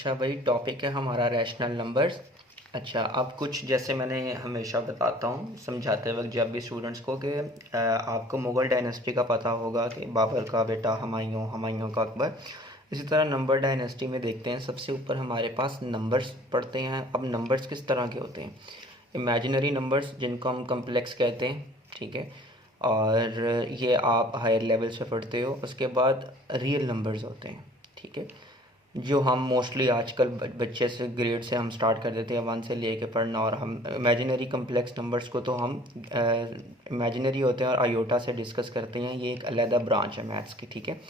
अच्छा भाई, टॉपिक है हमारा रैशनल नंबर्स। अच्छा, अब कुछ जैसे मैंने हमेशा बताता हूँ समझाते वक्त जब भी स्टूडेंट्स को कि आपको मुग़ल डायनेस्टी का पता होगा कि बाबर का बेटा हुमायूं, हुमायूं का अकबर। इसी तरह नंबर डायनेस्टी में देखते हैं सबसे ऊपर हमारे पास नंबर्स पढ़ते हैं। अब नंबर्स किस तरह के होते हैं? इमेजिनरी नंबर्स जिनको हम कम्प्लेक्स कहते हैं, ठीक है, और ये आप हायर लेवल से पढ़ते हो। उसके बाद रियल नंबर्स होते हैं, ठीक है, जो हम मोस्टली आजकल बच्चे से ग्रेड से हम स्टार्ट कर देते हैं, वन से लेके पढ़ना। और हम इमेजिनरी कम्प्लेक्स नंबर्स को तो हम इमेजिनरी होते हैं और आयोटा से डिस्कस करते हैं, ये एक अलग ब्रांच है मैथ्स की, ठीक है।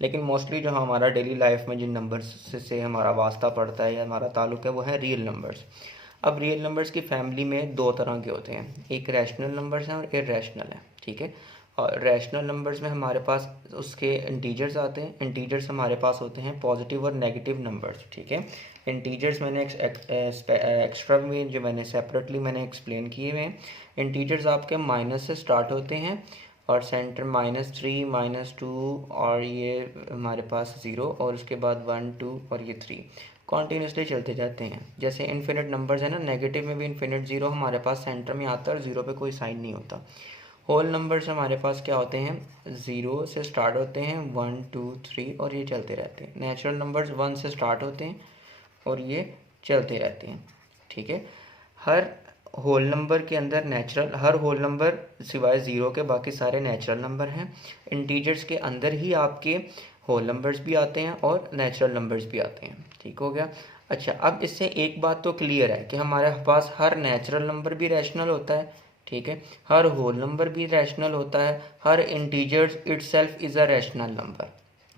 लेकिन मोस्टली जो हमारा डेली लाइफ में जिन नंबर्स से हमारा वास्ता पड़ता है या हमारा ताल्लुक़ है वो है रियल नंबर्स। अब रियल नंबर्स की फैमिली में दो तरह के होते हैं, एक रैशनल नंबर्स हैं और इरेशनल है, ठीक है। और रैशनल नंबर्स में हमारे पास उसके इंटीजर्स आते हैं। इंटीजर्स हमारे पास होते हैं पॉजिटिव और नेगेटिव नंबर्स, ठीक है। इंटीजर्स मैंने एक्स्ट्रा में जो मैंने सेपरेटली मैंने एक्सप्लेन किए हुए हैं। इंटीजर्स आपके माइनस से स्टार्ट होते हैं और सेंटर -3, -2 और ये हमारे पास 0 और उसके बाद 1, 2 और ये 3 कॉन्टीन्यूसली चलते जाते हैं। जैसे इन्फिनिट नंबर्स है ना, नेगेटिव में भी इन्फिनिट 0 हमारे पास सेंटर में आता है और 0 पे कोई साइन नहीं होता। होल नंबर्स हमारे पास क्या होते हैं, 0 से स्टार्ट होते हैं, 1, 2, 3 और ये चलते रहते हैं। नेचुरल नंबर्स 1 से स्टार्ट होते हैं और ये चलते रहते हैं, ठीक है। हर होल नंबर के अंदर हर होल नंबर सिवाय 0 के बाकी सारे नेचुरल नंबर हैं। इंटीजर्स के अंदर ही आपके होल नंबर्स भी आते हैं और नेचुरल नंबर्स भी आते हैं, ठीक हो गया। अच्छा, अब इससे एक बात तो क्लियर है कि हमारे पास हर नेचुरल नंबर भी रैशनल होता है, ठीक है, हर होल नंबर भी रैशनल होता है, हर integer itself is a rational number,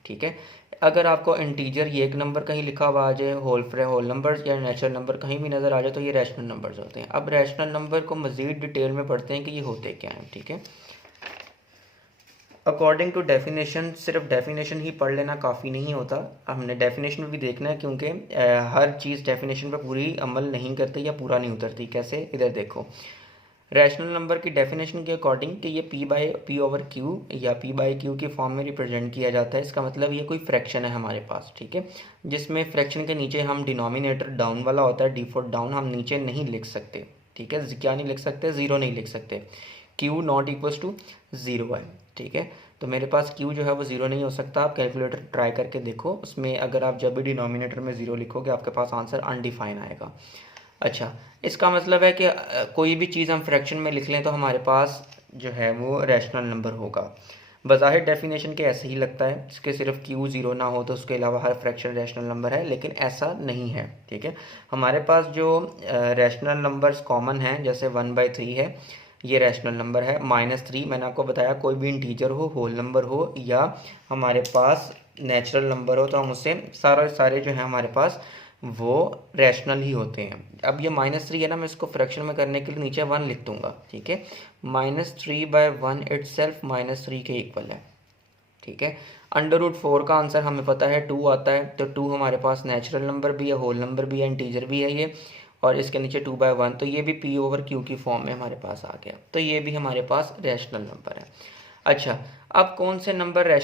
ठीक है। अगर आपको इंटीजर ये एक नंबर कहीं लिखा हुआ आ जाए, होल नंबर्स या नेचुरल नंबर कहीं भी नज़र आ जाए तो ये रैशनल नंबर्स होते हैं। अब रैशनल नंबर को मज़ीद डिटेल में पढ़ते हैं कि ये होते क्या हैं, ठीक है। अकॉर्डिंग टू डेफिनेशन, सिर्फ डेफिनेशन ही पढ़ लेना काफ़ी नहीं होता, हमने डेफिनेशन भी देखना है, क्योंकि हर चीज़ डेफिनेशन पर पूरी अमल नहीं करती या पूरा नहीं उतरती। कैसे? इधर देखो, रैशनल नंबर की डेफिनेशन के अकॉर्डिंग कि ये p/q या p/q की फॉर्म में रिप्रेजेंट किया जाता है। इसका मतलब ये कोई फ्रैक्शन है हमारे पास, ठीक है, जिसमें फ्रैक्शन के नीचे हम डिनोमिनेटर डाउन वाला होता है, डिफॉल्ट डाउन हम नीचे नहीं लिख सकते, ठीक है। क्या नहीं लिख सकते? 0 नहीं लिख सकते। q नॉट इक्वल्स टू 0 है, ठीक है। तो मेरे पास q जो है वो 0 नहीं हो सकता। आप कैलकुलेटर ट्राई करके देखो, उसमें अगर आप जब भी डिनोमिनेटर में 0 लिखोगे आपके पास आंसर अनडिफाइन आएगा। अच्छा, इसका मतलब है कि कोई भी चीज़ हम फ्रैक्शन में लिख लें तो हमारे पास जो है वो रैशनल नंबर होगा। बज़ाहिर डेफिनेशन के ऐसे ही लगता है, इसके सिर्फ q 0 ना हो तो उसके अलावा हर फ्रैक्शन रैशनल नंबर है, लेकिन ऐसा नहीं है, ठीक है। हमारे पास जो रैशनल नंबर्स कॉमन हैं, जैसे 1/3 है, ये रैशनल नंबर है। -3 मैंने आपको बताया, कोई भी इंटीजर हो, होल नंबर हो या हमारे पास नेचुरल नंबर हो, तो हम उससे सारे जो हैं हमारे पास वो रैशनल ही होते हैं। अब ये -3 है ना, मैं इसको फ्रैक्शन में करने के लिए नीचे 1 लिख दूंगा, ठीक है। -3/1 इटसेल्फ -3 के इक्वल है, ठीक है। √4 का आंसर हमें पता है 2 आता है, तो 2 हमारे पास नेचुरल नंबर भी है, होल नंबर भी है, इंटीजर भी है ये, और इसके नीचे 2/1, तो ये भी p/q की फॉर्म में हमारे पास आ गया, तो ये भी हमारे पास रैशनल नंबर है। अच्छा, अब कौन से नंबर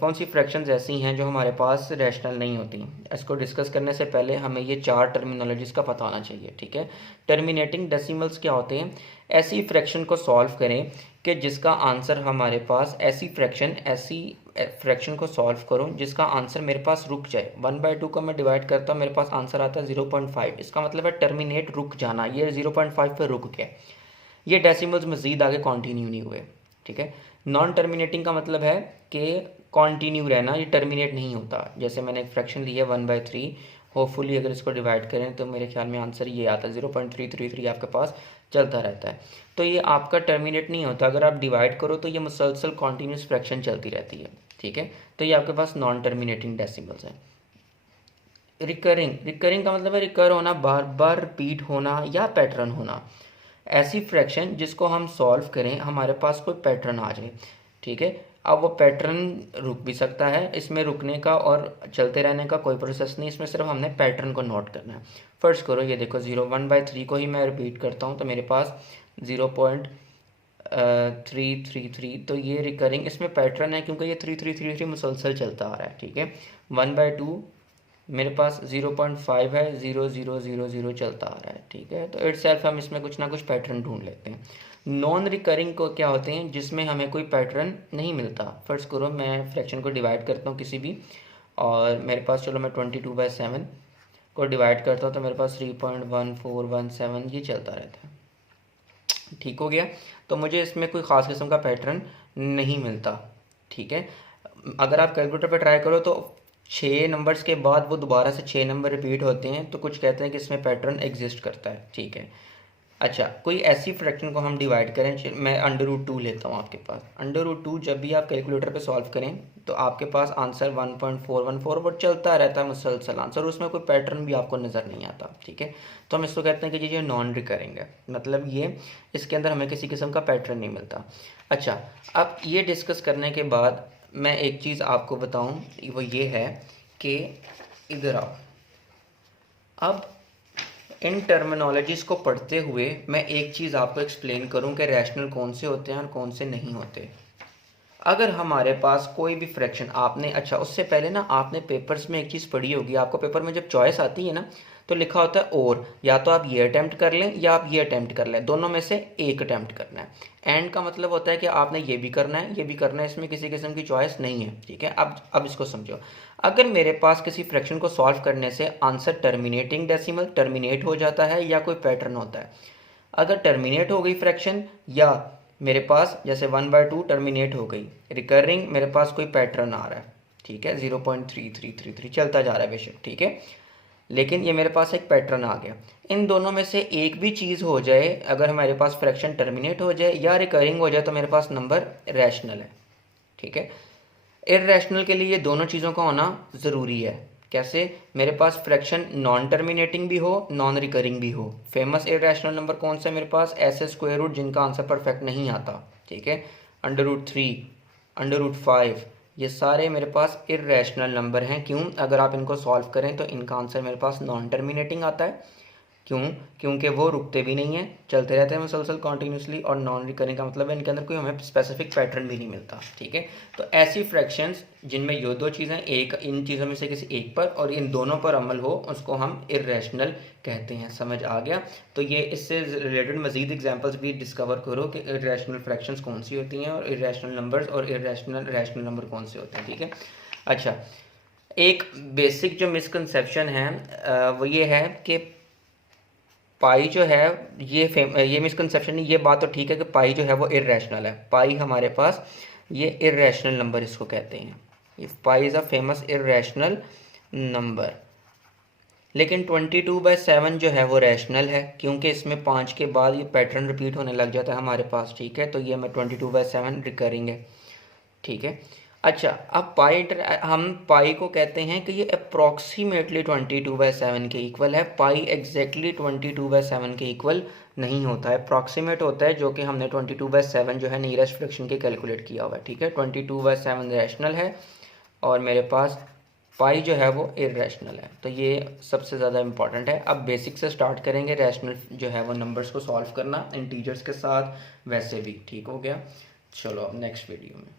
कौन सी फ्रैक्शंस ऐसी हैं जो हमारे पास रैशनल नहीं होती? इसको डिस्कस करने से पहले हमें ये 4 टर्मिनोलॉजीज़ का पता होना चाहिए, ठीक है। टर्मिनेटिंग डेसिमल्स क्या होते हैं? ऐसी फ्रैक्शन को सॉल्व करें कि जिसका आंसर हमारे पास ऐसी फ्रैक्शन को सॉल्व करो जिसका आंसर मेरे पास रुक जाए। 1/2 को मैं डिवाइड करता हूँ, मेरे पास आंसर आता है 0.5, इसका मतलब है टर्मिनेट, रुक जाना, ये 0.5 पे रुक गया, ये डेसिमल्स मज़ीद आगे कंटिन्यू नहीं हुए, ठीक है। नॉन टर्मिनेटिंग का मतलब है कि कंटिन्यू रहना, ये टर्मिनेट नहीं होता। जैसे मैंने एक फ्रैक्शन ली है 1/3, होपफुली अगर इसको डिवाइड करें तो मेरे ख्याल में आंसर ये आता है 0.333 आपके पास चलता रहता है, तो ये आपका टर्मिनेट नहीं होता। अगर आप डिवाइड करो तो ये मुसलसल कॉन्टीन्यूस फ्रैक्शन चलती रहती है, ठीक है, तो ये आपके पास नॉन टर्मिनेटिंग डेसिमल्स है। रिकरिंग का मतलब है रिकर होना, बार बार रिपीट होना या पैटर्न होना। ऐसी फ्रैक्शन जिसको हम सॉल्व करें हमारे पास कोई पैटर्न आ जाए, ठीक है। अब वो पैटर्न रुक भी सकता है, इसमें रुकने का और चलते रहने का कोई प्रोसेस नहीं, इसमें सिर्फ हमने पैटर्न को नोट करना है। फर्स्ट करो, ये देखो 1/3 को ही मैं रिपीट करता हूँ तो मेरे पास 0.333, तो ये रिकरिंग, इसमें पैटर्न है क्योंकि ये 3333 मुसलसल चलता आ रहा है, ठीक है। 1/2 मेरे पास 0.5 है, 0 0 0 0 चलता आ रहा है, ठीक है। तो इट सेल्फ हम इसमें कुछ ना कुछ पैटर्न ढूंढ लेते हैं। नॉन रिकरिंग को क्या होते हैं, जिसमें हमें कोई पैटर्न नहीं मिलता। फर्स्ट करो मैं फ्रैक्शन को डिवाइड करता हूँ किसी भी, और मेरे पास चलो मैं 22/7 को डिवाइड करता हूँ तो मेरे पास 3.1417 ये चलता रहता है, ठीक हो गया। तो मुझे इसमें कोई ख़ास किस्म का पैटर्न नहीं मिलता, ठीक है। अगर आप कैलकुलेटर पर ट्राई करो तो 6 नंबर्स के बाद वो दोबारा से 6 नंबर रिपीट होते हैं, तो कुछ कहते हैं कि इसमें पैटर्न एग्जिस्ट करता है, ठीक है। अच्छा, कोई ऐसी फ्रैक्शन को हम डिवाइड करें, मैं √2 लेता हूँ आपके पास। √2 जब भी आप कैलकुलेटर पे सॉल्व करें तो आपके पास आंसर 1.414 वो चलता रहता है मुसलसल आंसर, उसमें कोई पैटर्न भी आपको नज़र नहीं आता, ठीक है। तो हम इसको कहते हैं कि ये नॉन रिकरिंग है, मतलब ये इसके अंदर हमें किसी किस्म का पैटर्न नहीं मिलता। अच्छा, अब ये डिस्कस करने के बाद मैं एक चीज़ आपको बताऊँ, वो ये है कि इधर आओ। अब इन टर्मिनोलॉजीज़ को पढ़ते हुए मैं एक चीज़ आपको एक्सप्लेन करूं कि रैशनल कौन से होते हैं और कौन से नहीं होते। अगर हमारे पास कोई भी फ्रैक्शन आपने, अच्छा उससे पहले ना आपने पेपर्स में एक चीज़ पढ़ी होगी, आपको पेपर में जब चॉइस आती है ना तो लिखा होता है और, या तो आप ये अटैम्प्ट कर लें या आप ये अटैम्प्ट कर लें, दोनों में से एक अटैम्प्ट करना है। एंड का मतलब होता है कि आपने ये भी करना है ये भी करना है, इसमें किसी किस्म की चॉइस नहीं है, ठीक है। अब इसको समझो। अगर मेरे पास किसी फ्रैक्शन को सॉल्व करने से आंसर टर्मिनेटिंग डेसिमल टर्मिनेट हो जाता है या कोई पैटर्न होता है, अगर टर्मिनेट हो गई फ्रैक्शन, या मेरे पास जैसे 1/2 टर्मिनेट हो गई, रिकरिंग मेरे पास कोई पैटर्न आ रहा है, ठीक है, 0.3333 चलता जा रहा है बेशक, ठीक है, लेकिन ये मेरे पास एक पैटर्न आ गया। इन दोनों में से एक भी चीज़ हो जाए, अगर हमारे पास फ्रैक्शन टर्मिनेट हो जाए या रिकरिंग हो जाए तो मेरे पास नंबर रैशनल है, ठीक है। इर्रेशनल के लिए ये दोनों चीज़ों का होना ज़रूरी है। कैसे, मेरे पास फ्रैक्शन नॉन टर्मिनेटिंग भी हो नॉन रिकरिंग भी हो। फेमस इर्रेशनल नंबर कौन सा है मेरे पास, ऐसे स्क्वायर रूट जिनका आंसर परफेक्ट नहीं आता, ठीक है, √3 √5 ये सारे मेरे पास इर्रेशनल नंबर हैं। क्यों, अगर आप इनको सॉल्व करें तो इनका आंसर मेरे पास नॉन टर्मिनेटिंग आता है। क्यों, क्योंकि वो रुकते भी नहीं हैं, चलते रहते हैं मुसलसल कॉन्टीन्यूसली, और नॉन रिकरिंग का मतलब है इनके अंदर कोई हमें स्पेसिफिक पैटर्न भी नहीं मिलता, ठीक है। तो ऐसी फ्रैक्शंस जिनमें ये दो चीज़ें, एक इन चीज़ों में से किसी एक पर और इन दोनों पर अमल हो, उसको हम इर्रेशनल कहते हैं। समझ आ गया। तो ये इससे रिलेटेड मजीद एग्जाम्पल्स भी डिस्कवर करो कि इर्रेशनल फ्रैक्शंस कौन सी होती हैं और इर्रेशनल नंबर्स और इर्रेशनल रैशनल नंबर कौन से होते हैं, ठीक है। अच्छा, एक बेसिक जो मिसकंसेप्शन है वो ये है कि पाई जो है, ये मिसकंसेप्शन नहीं, ये बात तो ठीक है कि पाई जो है वो इर्रेशनल है। पाई हमारे पास ये इर्रेशनल नंबर इसको कहते हैं, ये pi is a famous irrational number. लेकिन 22/7 जो है वो रैशनल है, क्योंकि इसमें 5 के बाद ये पैटर्न रिपीट होने लग जाता है हमारे पास, ठीक है। तो ये मैं 22/7 रिकरिंग है, ठीक है। अच्छा, अब हम पाई को कहते हैं कि ये अप्रॉक्सीमेटली 22/7 के इक्वल है। पाई एग्जैक्टली 22/7 के इक्वल नहीं होता है, अप्रॉक्सीमेट होता है, जो कि हमने 22/7 जो है नियरेस्ट फ्रैक्शन के कैलकुलेट किया हुआ है, ठीक है। 22/7 रैशनल है और मेरे पास पाई जो है वो इर्रेशनल है। तो ये सबसे ज़्यादा इंपॉर्टेंट है। अब बेसिक से स्टार्ट करेंगे, रैशनल जो है वो नंबर्स को सॉल्व करना इंटीजर्स के साथ, वैसे भी ठीक हो गया। चलो अब नेक्स्ट वीडियो में।